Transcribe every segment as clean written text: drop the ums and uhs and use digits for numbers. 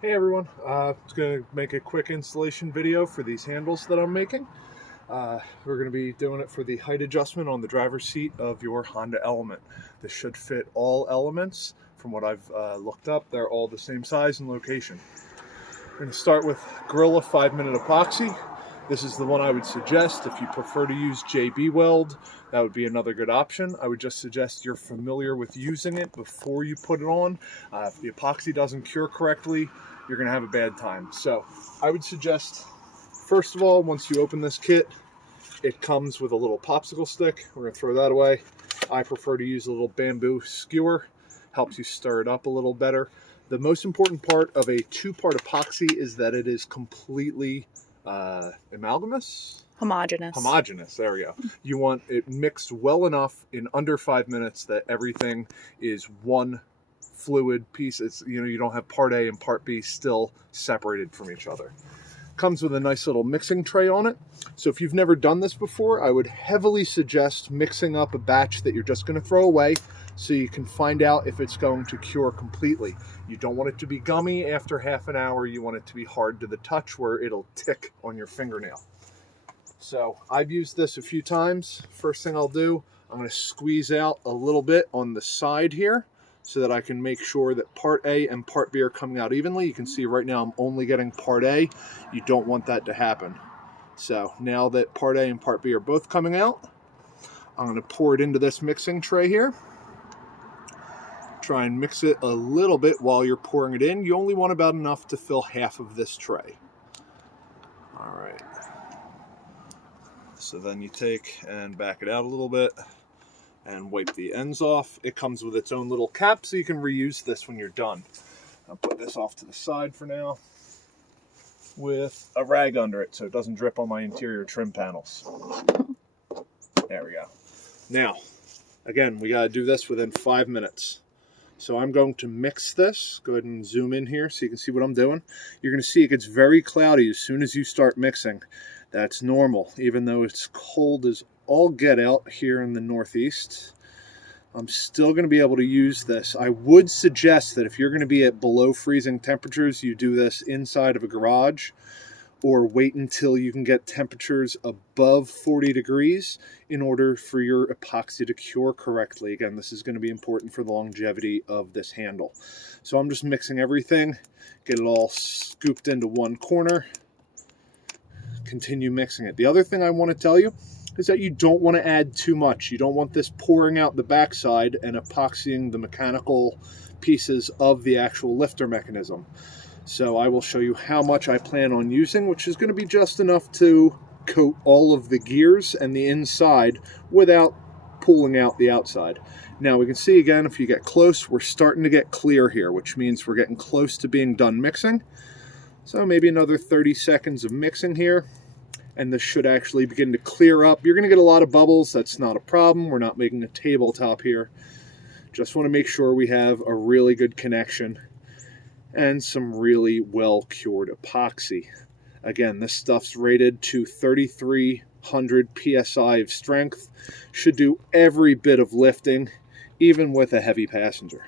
Hey everyone, just going to make a quick installation video for these handles that I'm making. We're going to be doing it for the height adjustment on the driver's seat of your Honda Element. This should fit all elements. From what I've looked up, they're all the same size and location. We're going to start with Gorilla 5-minute epoxy. This is the one I would suggest. If you prefer to use JB Weld, that would be another good option. I would just suggest you're familiar with using it before you put it on. If the epoxy doesn't cure correctly, you're going to have a bad time. So I would suggest, first of all, once you open this kit, it comes with a little popsicle stick. We're going to throw that away. I prefer to use a little bamboo skewer. Helps you stir it up a little better. The most important part of a two-part epoxy is that it is completely homogeneous. There we go. You want it mixed well enough in under 5 minutes that everything is one fluid piece. It's, you don't have part A and part B still separated from each other. Comes with a nice little mixing tray on it. So if you've never done this before, I would heavily suggest mixing up a batch that you're just going to throw away so you can find out if it's going to cure completely. You don't want it to be gummy after half an hour. You want it to be hard to the touch where it'll tick on your fingernail. So I've used this a few times. First thing I'll do, I'm going to squeeze out a little bit on the side here so that I can make sure that part A and part B are coming out evenly. You can see right now I'm only getting part A. You don't want that to happen. So now that part A and part B are both coming out, I'm going to pour it into this mixing tray here. Try and mix it a little bit while you're pouring it in. You only want about enough to fill half of this tray. All right. So then you take and back it out a little bit and wipe the ends off. It comes with its own little cap, so you can reuse this when you're done. I'll put this off to the side for now with a rag under it so it doesn't drip on my interior trim panels. There we go. Now, again, we got to do this within 5 minutes. So I'm going to mix this. Go ahead and zoom in here so you can see what I'm doing. You're going to see it gets very cloudy as soon as you start mixing. That's normal, even though it's cold as all get out here in the Northeast. I'm still going to be able to use this. I would suggest that if you're going to be at below freezing temperatures, you do this inside of a garage, or wait until you can get temperatures above 40 degrees in order for your epoxy to cure correctly. Again, this is going to be important for the longevity of this handle. So I'm just mixing everything, get it all scooped into one corner, continue mixing it. The other thing I want to tell you is that you don't want to add too much. You don't want this pouring out the backside and epoxying the mechanical pieces of the actual lifter mechanism. So I will show you how much I plan on using, which is going to be just enough to coat all of the gears and the inside without pulling out the outside. Now we can see again, if you get close, we're starting to get clear here, which means we're getting close to being done mixing. So maybe another 30 seconds of mixing here, and this should actually begin to clear up. You're going to get a lot of bubbles. That's not a problem. We're not making a tabletop here. Just want to make sure we have a really good connection and some really well cured epoxy. Again, this stuff's rated to 3,300 psi of strength. Should do every bit of lifting, even with a heavy passenger.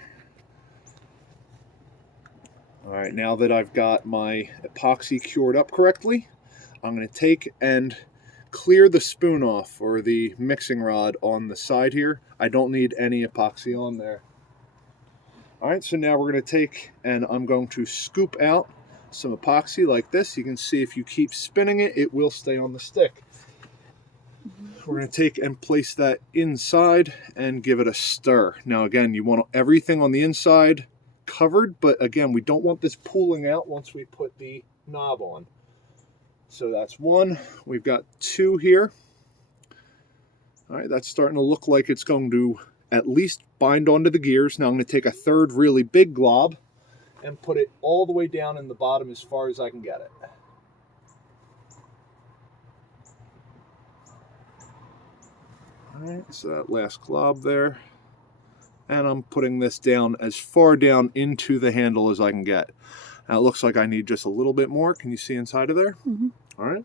All right, now that I've got my epoxy cured up correctly, I'm going to take and clear the spoon off, or the mixing rod on the side here. I don't need any epoxy on there. All right, so now we're going to take and I'm going to scoop out some epoxy like this. You can see if you keep spinning it, it will stay on the stick. We're going to take and place that inside and give it a stir. Now again, you want everything on the inside covered, but again, we don't want this pooling out once we put the knob on. So that's one. We've got two here. All right, that's starting to look like it's going to at least bind onto the gears. Now I'm going to take a third really big glob and put it all the way down in the bottom as far as I can get it. All right, so that last glob there. And I'm putting this down as far down into the handle as I can get. Now it looks like I need just a little bit more. Can you see inside of there? Mm-hmm. All right.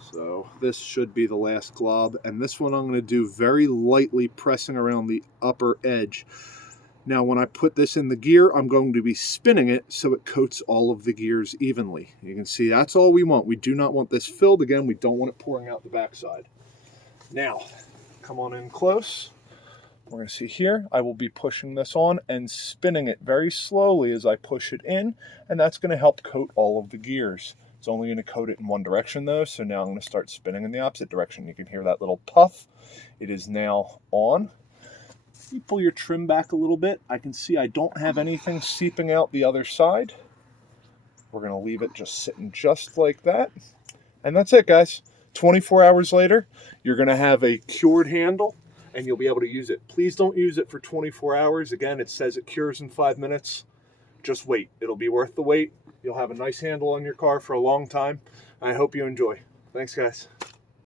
So This should be the last glob, and this one I'm going to do very lightly, pressing around the upper edge. Now when I put this in the gear, I'm going to be spinning it so it coats all of the gears evenly. You can see that's all we want. We do not want this filled again. We don't want it pouring out the backside. Now, come on in close. We're going to see here, I will be pushing this on and spinning it very slowly as I push it in, and that's going to help coat all of the gears. It's only going to coat it in one direction though, so now I'm going to start spinning in the opposite direction. You can hear that little puff. It is now on. You pull your trim back a little bit. I can see I don't have anything seeping out the other side. We're going to leave it just sitting just like that. And that's it, guys. 24 hours later, you're going to have a cured handle and you'll be able to use it. Please don't use it for 24 hours. Again, it says it cures in 5 minutes. Just wait. It'll be worth the wait. You'll have a nice handle on your car for a long time. I hope you enjoy. Thanks, guys.